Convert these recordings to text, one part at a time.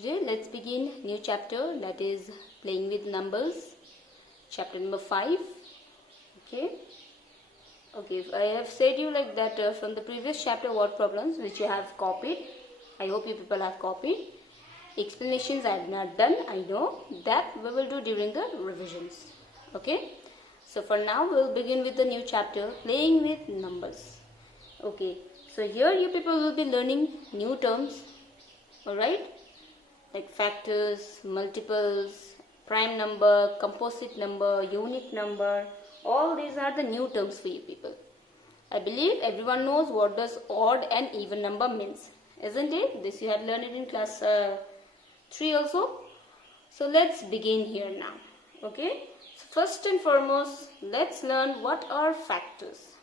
Today let's begin new chapter, that is playing with numbers, chapter number 5. Okay, I have said you like that from the previous chapter word problems which you have copied. I hope you people have copied. Explanations I have not done, I know. That we will do during the revisions. Okay, so for now we will begin with the new chapter, playing with numbers. Okay, so here you people will be learning new terms, alright, like factors, multiples, prime number, composite number, unit number. All these are the new terms for you people. I believe everyone knows what does odd and even number means, isn't it? This you had learned it in class 3 also. So let's begin here now. Okay, so first and foremost, let's learn what are factors.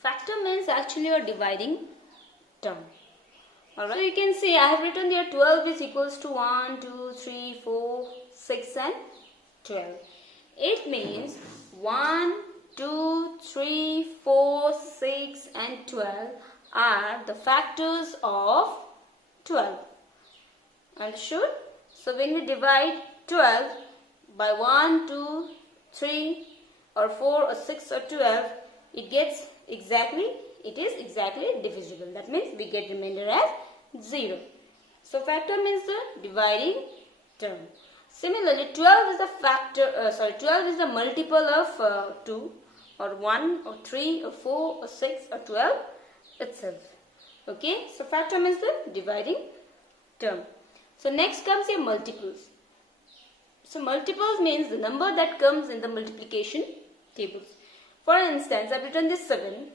Factor means actually a dividing term. Alright, so you can see I have written here 12 is equals to 1, 2, 3, 4, 6 and 12. It means 1, 2, 3, 4, 6 and 12 are the factors of 12. Understood? So when we divide 12 by 1, 2, 3 or 4 or 6 or 12, it is exactly divisible. That means we get remainder as 0. So factor means the dividing term. Similarly, 12 is the 12 is the multiple of 2 or 1 or 3 or 4 or 6 or 12 itself. Okay, so factor means the dividing term. So next comes your multiples. So multiples means the number that comes in the multiplication tables. For instance, I have written this 7.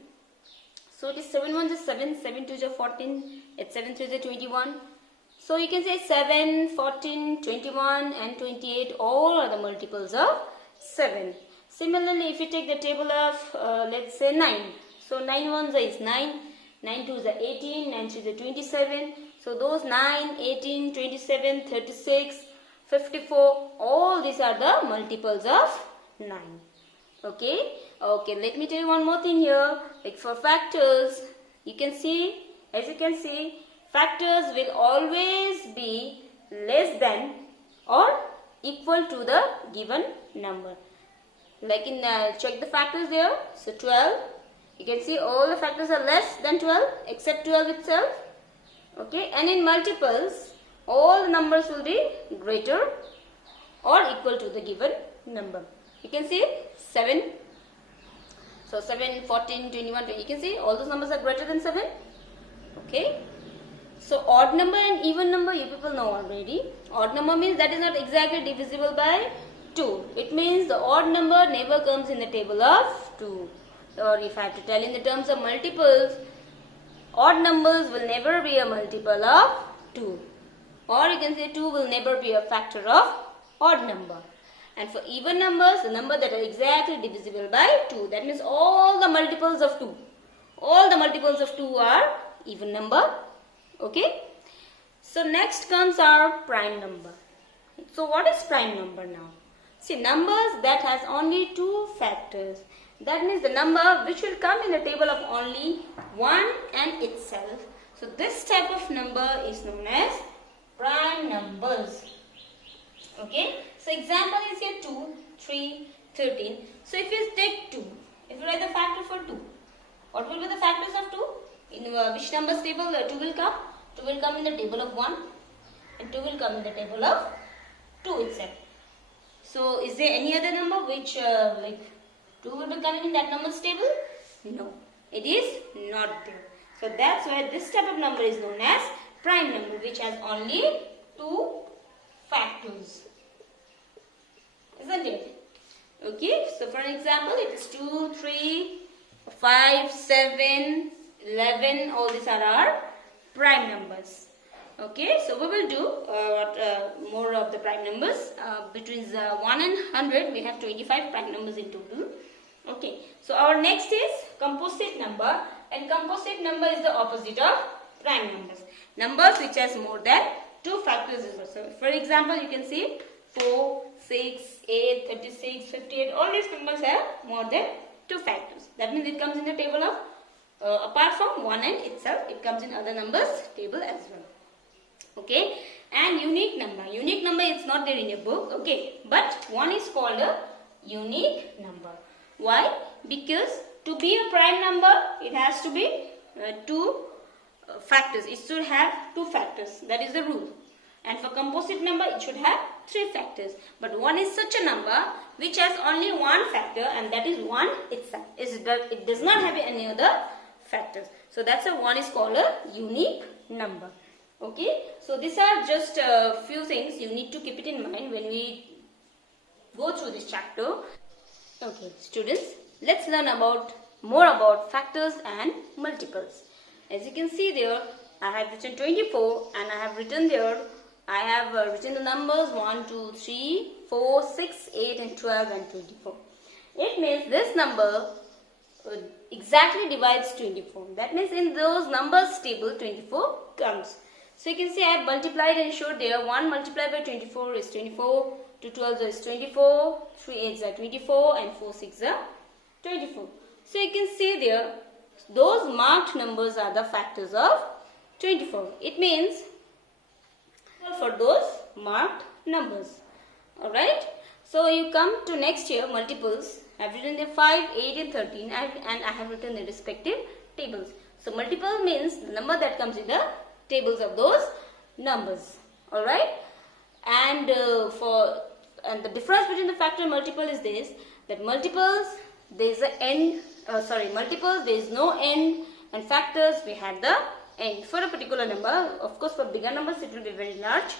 So it is 7 1 is 7, 7 2 is 14, it's 7 3 is 21. So you can say 7, 14, 21 and 28 all are the multiples of 7. Similarly, if you take the table of let's say 9. So 9 1 is 9, 9 2 is 18, 9 3 is 27. So those 9, 18, 27, 36, 54, all these are the multiples of 9. Okay, let me tell you one more thing here. Like for factors, you can see, as you can see, factors will always be less than or equal to the given number. Like in check the factors there. So 12, you can see all the factors are less than 12 except 12 itself. Okay, and in multiples, all the numbers will be greater or equal to the given number. You can see 7. So 7, 14, 21, 20. You can see all those numbers are greater than 7. Okay. So odd number and even number you people know already. Odd number means that is not exactly divisible by 2. It means the odd number never comes in the table of 2. Or if I have to tell in the terms of multiples, odd numbers will never be a multiple of 2. Or you can say 2 will never be a factor of odd number. And for even numbers, the number that are exactly divisible by 2. That means all the multiples of 2. All the multiples of 2 are even number. Okay. So next comes our prime number. So what is prime number now? See, numbers that has only 2 factors. That means the number which will come in the table of only 1 and itself. So this type of number is known as prime numbers. Okay. So example is here 2, 3, 13. So if you take 2, if you write the factor for 2, what will be the factors of 2? In which numbers table 2 will come? 2 will come in the table of 1 and 2 will come in the table of 2 itself. So is there any other number which like 2 will be coming in that number's table? No, it is not there. So that's why this type of number is known as prime number, which has only 2 factors. Isn't it? Okay, so for an example, it is 2, 3, 5, 7, 11, all these are our prime numbers. Okay, so we will do more of the prime numbers. Between 1 and 100, we have 25 prime numbers in total. Okay, so our next is composite number, and composite number is the opposite of prime numbers. Numbers which has more than 2 factors as well. So for example, you can see 4, 6, 8, 36, 58, all these numbers have more than 2 factors. That means it comes in the table of, apart from 1 and itself, it comes in other numbers table as well. Okay, and unique number. Unique number is not there in your book, okay, but 1 is called a unique number. Why? Because to be a prime number, it has to be two factors. It should have 2 factors. That is the rule. And for composite number, it should have 3 factors. But 1 is such a number which has only 1 factor, and that is 1 itself. It does not have any other factors. So that's why 1 is called a unique number. Okay. So these are just a few things you need to keep it in mind when we go through this chapter. Okay, students, let's learn more about factors and multiples. As you can see there, I have written 24 and I have written there, I have written the numbers 1, 2, 3, 4, 6, 8 and 12 and 24. It means this number exactly divides 24. That means in those numbers table 24 comes. So you can see I have multiplied and showed there 1 multiplied by 24 is 24, 2 12 is 24, 3 8s are 24 and 4 6 are 24. So you can see there those marked numbers are the factors of 24. It means for those marked numbers. Alright. So you come to next year multiples. I have written the 5, 8 and 13 and I have written the respective tables. So multiple means the number that comes in the tables of those numbers. Alright. And the difference between the factor and multiple is this, that multiples there is a end, multiples there is no end, and factors we have the end for a particular number. Of course for bigger numbers it will be very large,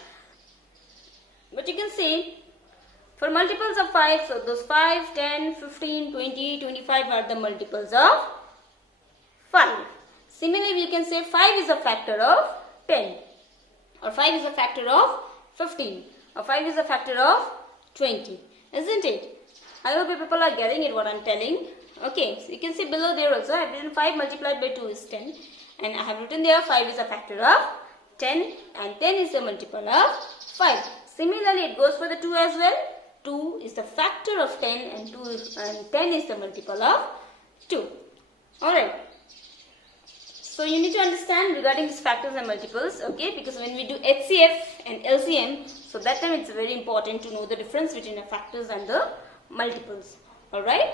but you can see for multiples of 5, so those 5, 10, 15, 20, 25 are the multiples of 5. Similarly you can say 5 is a factor of 10, or 5 is a factor of 15, or 5 is a factor of 20, isn't it? I hope you people are getting it what I am telling. Okay, so you can see below there also I have written 5 multiplied by 2 is 10, and I have written there 5 is a factor of 10 and 10 is a multiple of 5. Similarly it goes for the 2 as well. 2 is the factor of 10 and 10 is the multiple of 2. Alright. So you need to understand regarding these factors and multiples, okay, because when we do HCF and LCM, so that time it's very important to know the difference between the factors and the multiples. Alright.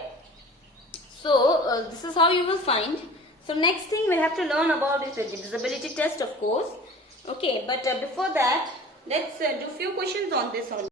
So this is how you will find. So next thing we have to learn about is the divisibility test, of course. Okay, but before that, let's do few questions on this only.